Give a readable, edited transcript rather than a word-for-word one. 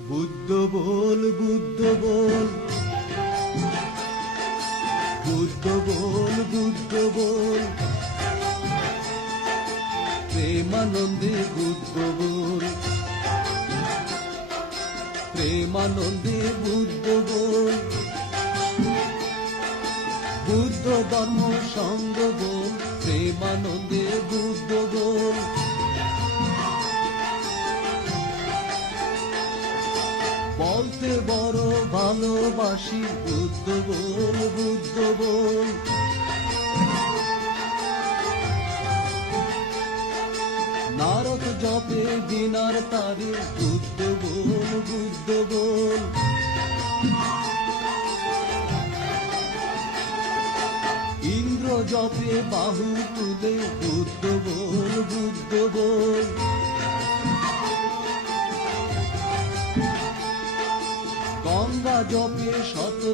বুদ্ধ বল, বুদ্ধ বল, বুদ্ধ বল, বুদ্ধ বল, প্রেমানন্দে বুদ্ধ বল, প্রেমানন্দে বুদ্ধ বল, বুদ্ধ ধর্ম সঙ্গ বল, প্রেমানন্দে বুদ্ধ বল। বলতে বড় ভালোবাসি, বুদ্ধ বল, বুদ্ধ বল, নারদ জপে দিনার তারে, বুদ্ধ বল, বুদ্ধ বল, ইন্দ্র জপে বাহু তুলে, বুদ্ধ বল, বুদ্ধ বল, গঙ্গা জপে শত